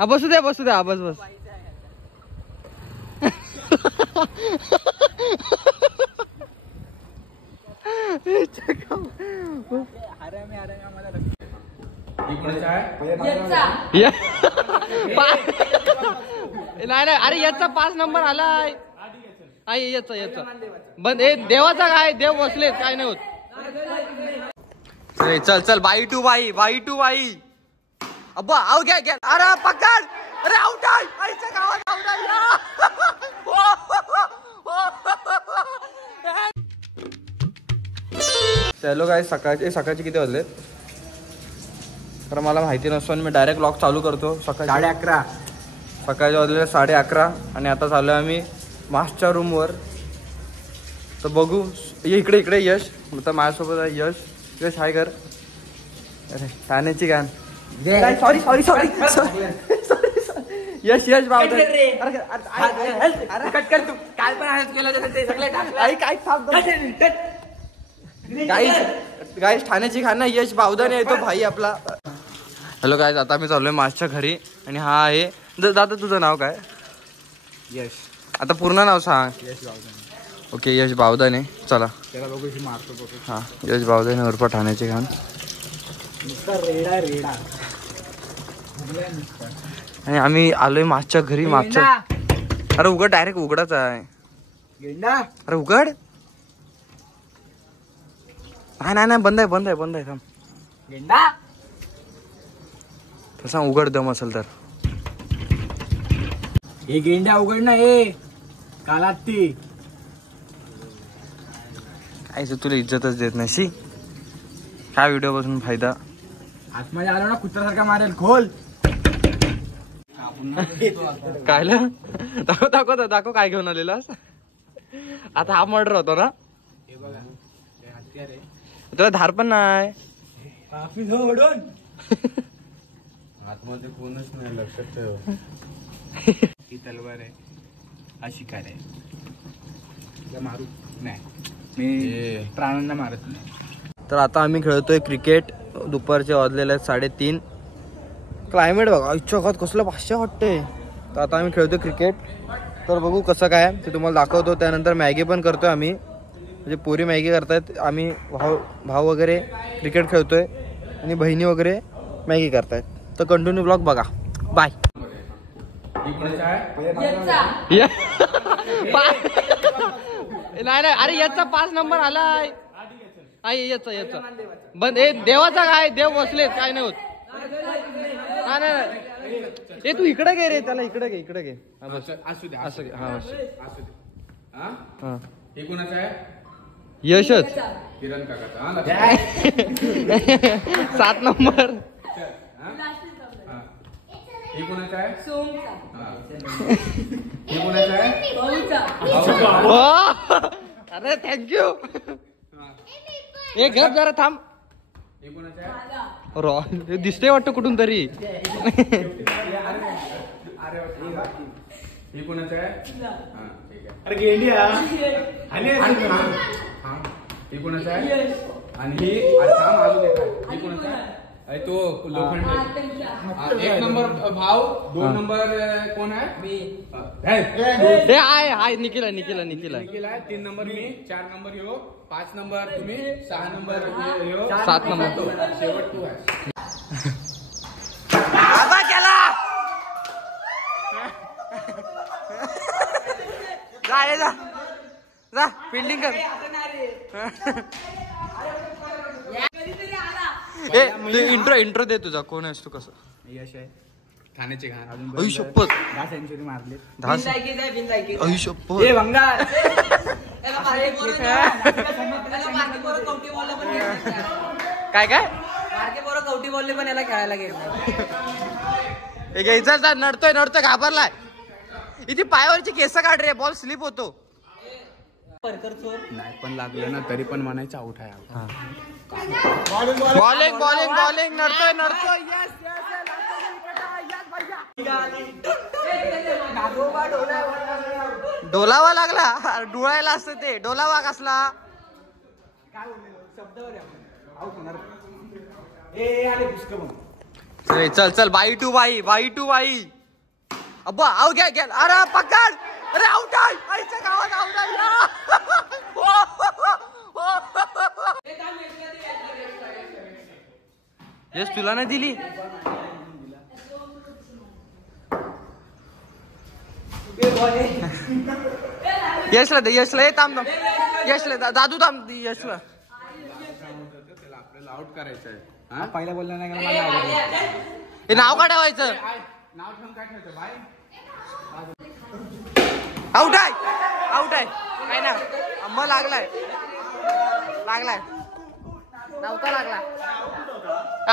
हा बसू द्या बस बस. नाही अरे याचा 5 नंबर आलाय. याचा बंद. देवाचा काय देव बसले काय नाही होत. चल बाई टू बाई. अब्बा आऊ घ्या. अरे पकड. अरे आउट आहे. आईच्या गावात आउट आहे. चलो काय सकाळचे किती वाजलेत तर मला माहिती नसतो आणि मी डायरेक्ट लॉक चालू करतो. सकाळी 11:30. सकाळचे वाजलेले 11:30 आणि आता चालू आहे आम्ही मास्टरच्या रूमवर. तर बघू. इकडे यश तर माझ्यासोबत आहे. यश हाय कर. अरे ठाण्याची गाण. सॉरी यश बाबा. कट कर तू. काल पण असंच केलं होतं ते सगळे गाईस ठाण्याची खाना यश बावदाने येतो भाई आपला. हॅलो गाईस आता मी चाललोय माझ्या घरी आणि हा आहे दादा तुझं नाव काय? यश. आता पूर्ण नाव सांग. यश बावदाने. ओके यश बावदाने. चला त्याला बघू मारतो. हा यश बावदाने उर्फ ठाण्याची खान. रेडा आणि आम्ही आलोय माझ्या घरी. अरे उघड डायरेक्ट उघडाच आहे. अरे उघड. नाही बंद आहे थांब. गेंडा तसा उघड दम असेल तर. हे गेंड्या उघड ना. हे कालात ती काय तुला इज्जतच देत नाही. काय व्हिडिओ पासून फायदा. आतमध्ये आलो ना कुत्र्यासारखा मारेल. खोल. कायला दाखव काय घेऊन आलेला. आता हा मर्डर होतो ना. हे बघा हत्यार आहे. तुला धार पण नाही. आतमध्ये कोणच नाही. लक्षात ठेव. ही तलवार आहे. हा शिकार आहे. मारू नाही मी प्राण्यांना मारत नाही. तर आता आम्ही खेळतोय क्रिकेट. दुपारचे वाजलेले आहेत 3:30. क्लायमेट बघा इच्छा खात कसलं भाष्य वाटतंय. तर आता आम्ही खेळतोय क्रिकेट. तर बघू कसं काय ते तुम्हाला दाखवतो. त्यानंतर मॅगी पण करतोय आम्ही. म्हणजे पोरी मॅगी करतायत. आम्ही भाऊ वगैरे क्रिकेट खेळतोय आणि बहिणी वगैरे मॅगी करतायत. तर कंटिन्यू ब्लॉग बघा. बाय. नाही अरे याचा 5 नंबर आलाय. याचा बंद. देवाचा काय देव बसले काय नाही होत. नाही तू इकडे घे रे. त्याला इकडे घे. असू दे. हा हे कोणाचं आहे? यशच. किरण काकाचा. 7 नंबर. हे कोणाचं आहे? हे कोणाचं आहे? अरे थँक्यू. एक गप जरा थांब. हे कोणाचं आहे? हे दिसतंय वाटतं कुठून तरी. हे कोणाचं आहे? अरे गेंडिया. हे कोणाचं आहे? आणि हे कोणाचं आहे? तो लोखंड. 1 नंबर भाव. 2 नंबर कोण आहे? मी. हाय निखिल आहे. 3 नंबर मी. 4 नंबर ह्यो. 5 नंबर तुम्ही. 6 नंबर 7 नंबर शेवट तू आहे. जा फिल्डिंग कर. इंट्रो दे तुझा. कोण आहेस तू? कसं? यश आहे. ठाण्याचे घाण. 10 शपथ 10 सेंचुरी मारले. 10 शपथ. काय कवटी बोलले पण याला खेळायला गेलं. नडतोय घाबरलाय. इथे पायावरची केस काढ रे. बॉल स्लिप होतो. नाही पण लागलं ना तरी पण म्हणायचं आउट आहे. बॉलिंग नडतोय. डोलावा लागला. डोळायला असतं ते. डोलावा कसला? चल चल बाई टू बाई अब्बा आऊ घ्या अरे पकड अरे आउट आहे आईच्या गावात आउट आहे यश तुला नाही दिली यशला दे यशला ये थांब यशला दादू थांब यशला आपल्याला आउट करायचं आहे. पहिला बोलला नाही का हे नाव का ठेवायचं नाव ठेवून काय ठेवतो बाय. आउट आहे काय ना मग लागलाय नव्हता लागला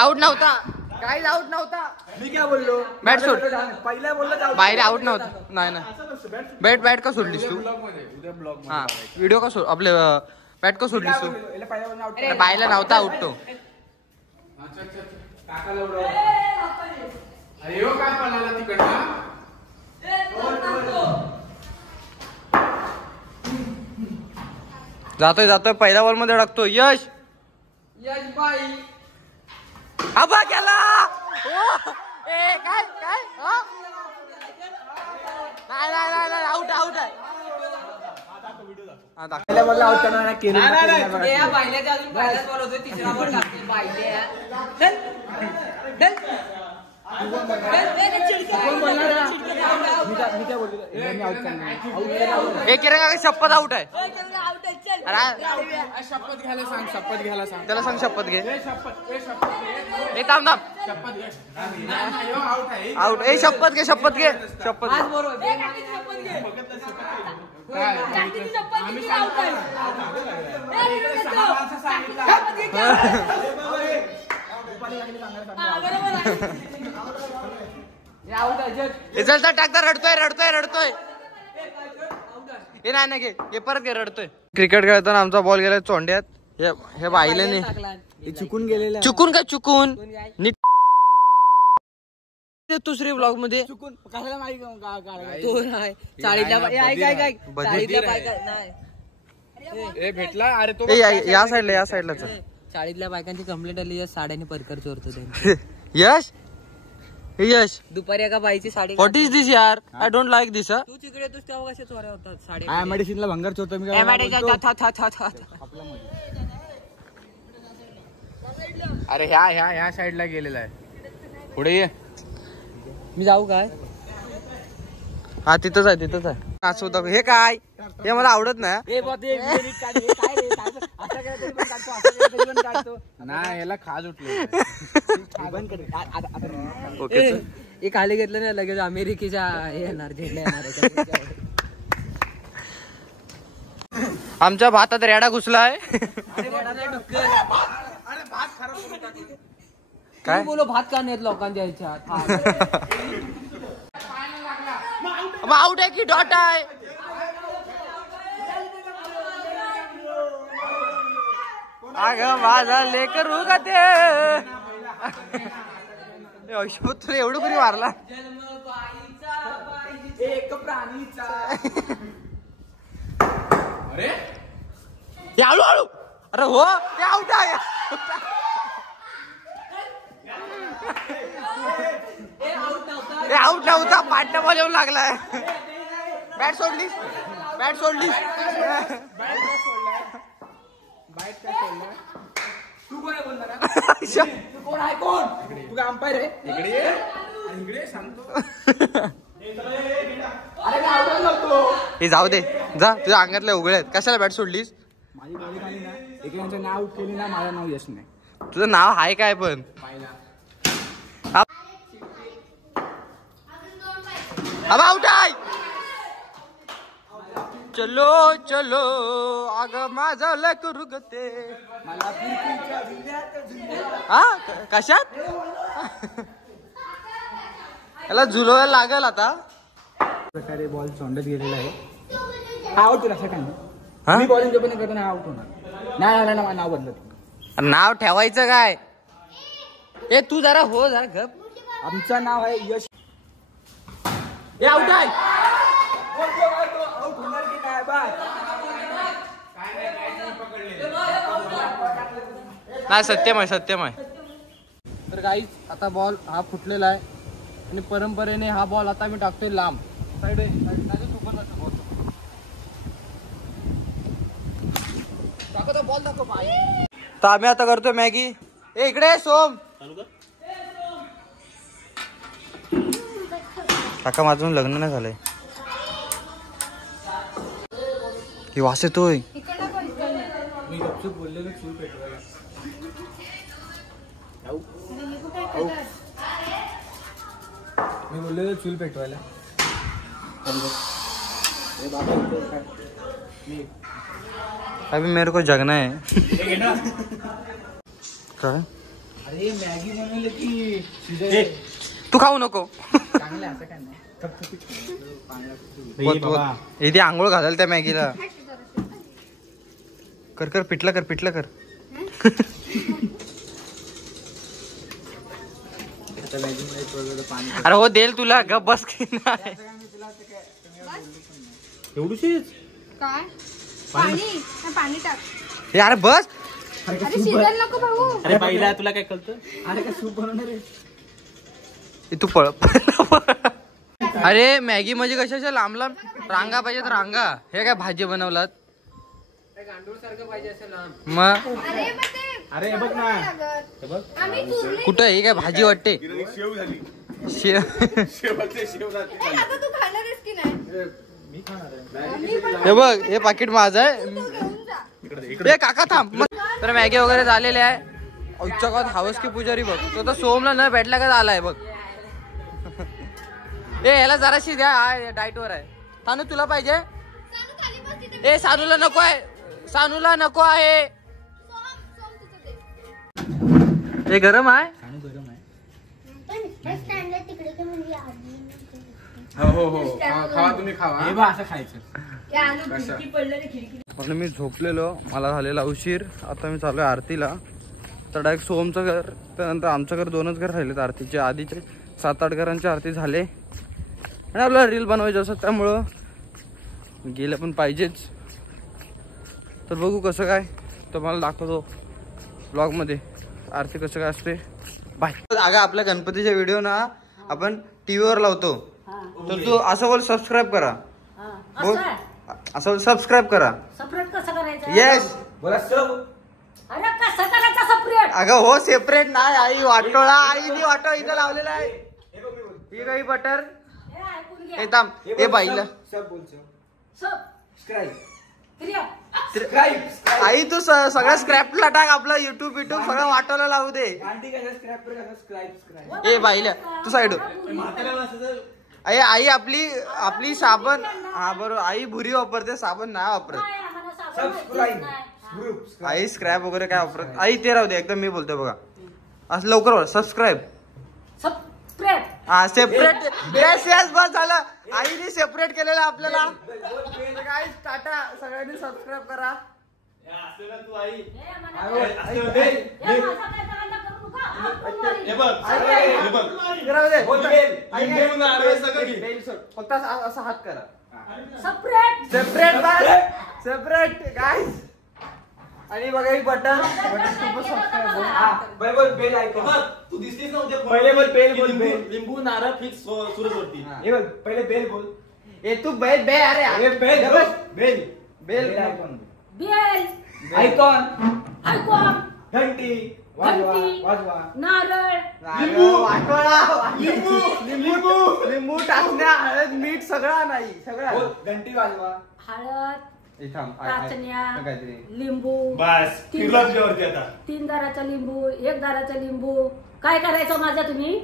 आउट नव्हता काहीच आउट नव्हता. मी काय बोललो बॅट सोड पहिला बोललो बाहेर आउट नव्हता नाही ना बॅट का सोडलीस तू उद्या ब्लॉग हा व्हिडिओ का सोड आपले बॅट का सोडलीस तू पहिला बोललो आउट. बायला नव्हता आउट तो काकाला उडव. अरे यो काय पळाला तिकडनं. जातोय पहिल्या बॉल मध्ये अडकतो यश आबा गेला काय नाही आउट आहे पहिला बोललो आउट करणार केलं बायल्याचा अजून पहिलाच बॉल होतो तिसरा बॉल टाकतील बायल्या शपथ आउट आहे शपथ घ्यायला सांग. त्याला सांग शपथ घे शपथ हे थांब शपथ घे. यो आउट आहे. आउट ए शपथ घे शपथ काय चल टाकता रडतोय हे नाही घे हे परत घे रडतोय. क्रिकेट खेळताना आमचा बॉल गेला चोंड्यात हे बाईले नाही चुकून गेलेला चुकून नीट दुसरी ब्लॉग मध्ये चुकून कशाला माहिती तो नाही चाळीतल्या भेटला. अरे तो या साईडला चल चाळीतल्या बायकांची कंप्लेंट आली साड्याने परकर चोरतो त्यांची. यश दुपारी एका बाईची साडी व्हॉट इज दिस यार आय डोंट लाईक दिस तू तिकडे तू तेव्हा कशा चोऱ्या होतात साडी मेडिसिनला भंगार चोरतो मी अरे ह्या साईडला गेलेला आहे. पुढे ये. मी जाऊ काय हा तिथंच आहे असं होतं हे काय हे मला आवडत नाही नाही याला खाज उठले. ओके एक आले घेतलं ना लगेच अमेरिकेच्या हे येणार झेंडा येणार. आमच्या भातात रेडा घुसलाय काय बोलो भात का नाहीत लोकांच्या ह्याच्यात आउट आहे की डॉट आहे अगं माझा लेकर का ते अशोक तुला एवढं कोणी मारला एक प्राणीचा अरे हळू अरे हो ते आउट आहे आउट नव्हता पाट्या बॉल येऊन लागलाय बॅट सोडलीस तू कोण आहे बोलणार तू कोण आहे तू काय अंपायर आहे इकडे सांगतो. अरे मी आउटच लागतो. हे जाऊ दे जा तुझ्या अंगातल्या उघड्या आहेत कशाला बॅट सोडलीस माझी बॉडी खाली ना एकल्याचं नाव आउट केली ना माझं नाव यश नाही. तुझं नाव आहे काय पण अब आउट आहे चलो अग माझा लेकरू गते मला पृथ्वीच्या जिल्ह्यात हा कशात याला झुलवायला लागल आता प्रकारे बॉल चोंडत गेलेला आहे. आउट होईल असं काय हा? नाही. मी बॉलिंग जोपर्यंत करतो ना आउट होणार नाही ना नाव बदलत. नाव ठेवायचं काय ए तू जरा गप आमचं नाव आहे यश. हे आउट आहे आउट होणार की काय बा नाही सत्यम आहे तर गाईज आता बॉल हा फुटलेला आहे आणि परंपरेने हा बॉल आता मी टाकतोय लांब साईड बॉल दाखव. तर आम्ही आता करतोय मॅगी. ए इकडे सोम काका माझं लग्न नाही झालंय. हे वास येतोय. मी गपचूप बोललेलो चूल पेटवायला. मी बोललेलो चूल पेटवायला. अभी मेरे को जगना है. काय अरे मॅगी बनवली की तू खाऊ नको. चांगलं असं काय नाही. इथे आंघोळ घालाल त्या मॅगीला. कर कर पिठला कर पिठला कर. अरे हो देल तुला गप बस की नाही. एवढीशीच काय पाणी पाणी टाक. हे अरे बस. अरे शिजायला नको भाऊ. अरे बाईला तुला काय कळतं. अरे काय सूप बनवणार आहे. तू पळ. अरे मॅगी म्हणजे कशाच्या लांब लांब रांगा पाहिजेत रांगा. हे काय भाजी बनवलात गांडूळ सारखं पाहिजे असं लांब. मग अरे हे बघ ना. आम्ही चुरली. कुठं ही काय भाजी वाटते. शेव आता तू खाणार आहेस की नाही. मी खाणार आहे. हे बघ हे पाकिट माझं आहे. तू घेऊन जा. ए काका थांब. तर मॅगी वगैरे झालेले आहे. उच्चकात हावस की पुजारी बघ तो तर सोमला न भेटला का आलाय बघ. ए याला जराशी द्या डाएट वर आहे. सानू तुला पाहिजे. सानू खाली बस तिथे. ए सानूला नको आहे. सानूला नको आहे. सोम तिथे दे. हे गरम आहे. खाणं गरम आहे. हो खावा तुम्ही खावा. हे बघ असं खायचं. म्हणून मी झोपलेलो. मला झालेला उशीर. आता मी चालू आहे आरतीला. तर डायरेक्ट सोमचं घर त्यानंतर आमचं घर 2च घर राहिलेत आरतीचे. आधीचे 7-8 घरांची आरती झाले आणि आपल्याला रील बनवायचं असं त्यामुळं गेलं पण पाहिजेच. तर बघू कसं काय तर मला दाखवतो ब्लॉगमध्ये आरती कसं काय असते. बाय. अगं आपल्या गणपतीच्या व्हिडिओ ना आपण टीव्हीवर लावतो. तर तू असं बोल सबस्क्राईब करा. बोल असं बोल सबस्क्राईब करा. सेपरेट कसं करायचं. येस बोला सब. अरे कसं करायचं सेपरेट. अगं हो सेपरेट नाही. आई वाटोळा. आईने वाटोळा इथं लावलेला आहे. ही काही बटर हे ऐकून घ्या. हे थांब. हे बाईला सब बोल सब. सब क्रिया. आई तू सगळ्या स्क्रॅपला टाक. आपलं युट्यूब सगळं वाटोला लावू दे. आंटी काय स्क्रॅप कर स्क्राइब. ए बाईला तू साईड. आई आपली साबण. हा बरोबर. आई भुरी वापरते साबण नाही वापरत. आई स्क्रॅप वगैरे काय वापरत. आई ते राहू दे. एकदम मी बोलतोय बघा असं लवकर बोला. सबस्क्राईब. सेपरेट. हा सेपरेट. येस येस बस झालं. आईने सेपरेट केलेलं आपल्याला. काय टाटा सगळ्यांनी सबस्क्राईब करा. फक्त असं हात करा. सेपरेट. सेपरेट सेपरेट गाईस. आणि बघा ही बटन बेल ऐकून तू दिसलीच नव्हते. पहिले बोल बेल बोल बेल. लिंबू नारळ फिक्स सुरजवरती. हे बघ पहिले बेल बोल. ए तू बेल बे अरे बेल बेल बेल ऐकून. बेल. ऐकून. ऐकून. घंटी वाजवा घंटी. वाजवा. नारळ. लिंबू टाकण्या हळद मीठ सगळं नाही सगळं. घंटी वाजवा. हळद. टाचण्या. काहीतरी लिंबू. बस तीन आता 3 दाराचा लिंबू. 1 दाराचा लिंबू. काय करायचं माझा तुम्ही.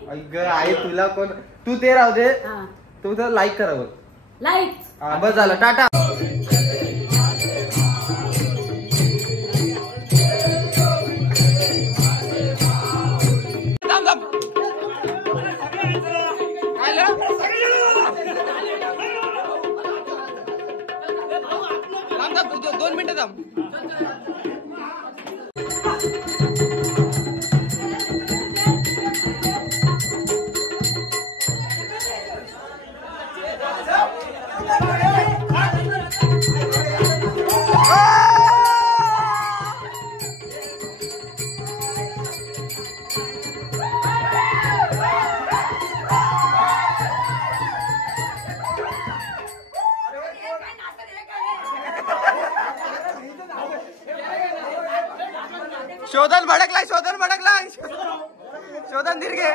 आई तुला कोण तू ते राहू दे. हा. तू तर लाईक करा बघ. लाईक. हा बस झालं टाटा. दोन मिनिटं थांब. शोधन भडकलाय शोधन दीर्घे.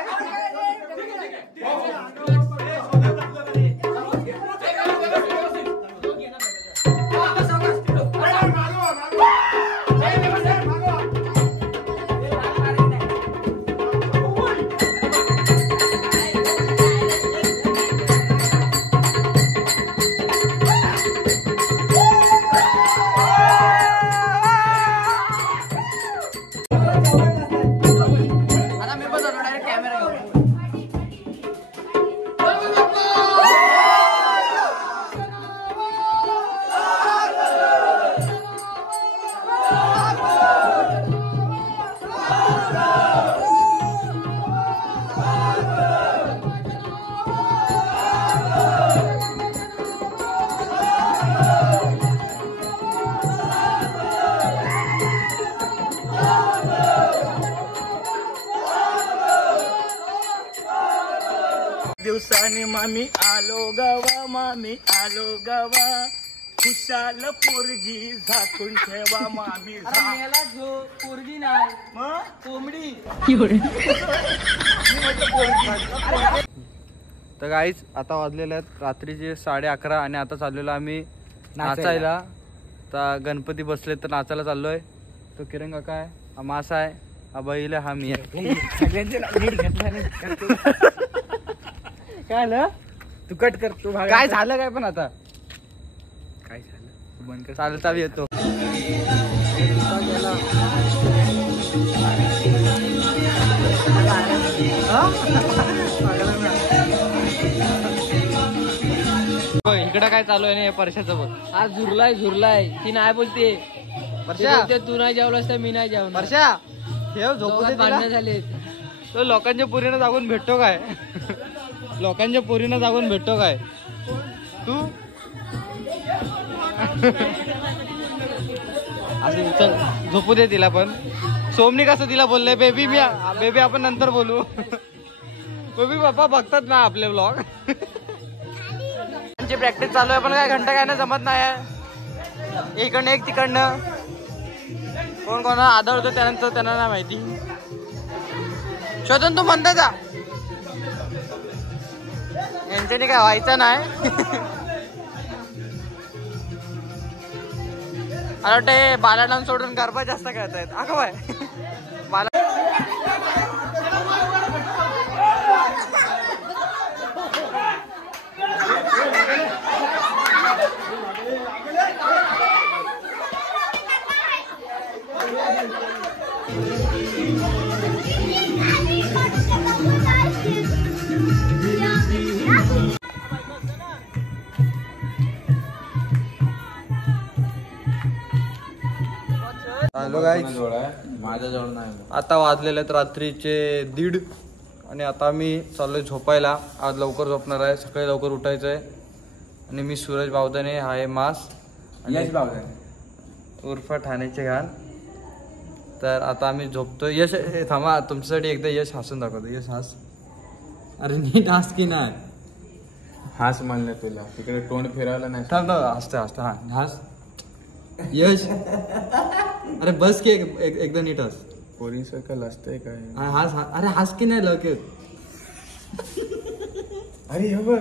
दिवसाने मामी आलो गावा खुशाल पोरगी झाकून ठेवा मामी. पोरगी नाही मग कोंबडी. तर गाईज आता वाजलेले आहेत रात्रीचे 11:30 आणि आता चाललेलो आम्ही नाचायला. तर गणपती बसले तर नाचायला चाललोय. तो किरण काका आहे, हा मासा आहे, हा बैल आहे, हा मी आहे. काय झालं तू कट कर तू. काय झालं काय पण आता काय झालं बंद कर. चालता येतो. इकडं काय चालू आहे ना परशाचं बघ. आज झुरलाय ती नाही बोलते. परशा तू नाही जेवलास तर मी नाही जेवणार. परशा ठेव झोपू दे तिला. भांडणं झाले. तो लोकांच्या पोरीनं जागून भेटतो काय लोकांच्या पोरीनं जागून भेटतो काय तू. असं चल झोपू दे तिला. पण सोमनी कसं तिला बोललंय बेबी बेबी आपण नंतर बोलू. बेबी पप्पा बघतात ना आपले ब्लॉग. त्यांची प्रॅक्टिस चालू आहे पण काय घंटा काय ना जमत नाही आहे. इकडनं एक तिकडनं कोण कोणा आदळतो त्यानंतर त्यांना नाही माहिती. शोधून तू म्हणता का यांच्यानी काय व्हायचं नाही. मला वाटतं बाला सोडून गरबा जास्त खेळतायत. अगं बाय बाला हॅलो गाईज, माझ्या जवळ नाही. आता वाजलेले आहेत रात्रीचे 1:30 आणि आता मी चाललोय झोपायला. आज लवकर झोपणार आहे, सकाळी लवकर उठायचं आहे. आणि मी सूरज बावदाने, हा आहे मास यश बावदाने उर्फ ठाण्याचे घाण. तर आता आम्ही झोपतोय. यश थांबा, तुमच्यासाठी एकदा यश हसून दाखवतो. यश हास. अरे नीट हास की नाही. हाच म्हणलं तुला, तिकडे तोंड फिरवलं नाही. थांब हसते हसते. हा हास यश. अरे बस की एकदा नीट हस. पोरीसारखं लसतंय काय. हास. अरे हास की नाही लवकर. अरे हे बघ,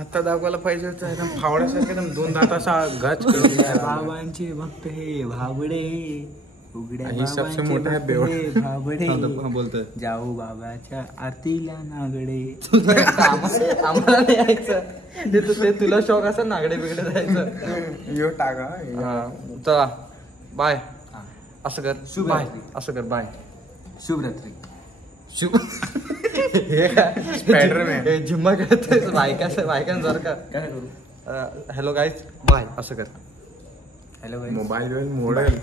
आता दाखवायला पाहिजे होतं एकदम फावड्यासारखं एकदम 2 दाताचा गच बाबांचे भक्त हे भाबडे उघड्या ही सबसे मोठा है बेवड. भाबडे बोलतोय जाऊ बाबाच्या आरतीला नागडे. आम्हाला नाही यायचं. ते तुला शौक असं नागडे बिगडे जायचं. यो टाका. हा चला बाय. असं कर बाय. असं कर बाय. शुभरात्री. शुभ. हे काय स्पायडरमॅन जिम्मा खेळतोय बायकांसारखा. Hello guys bye. असं कर. Hello mobile model.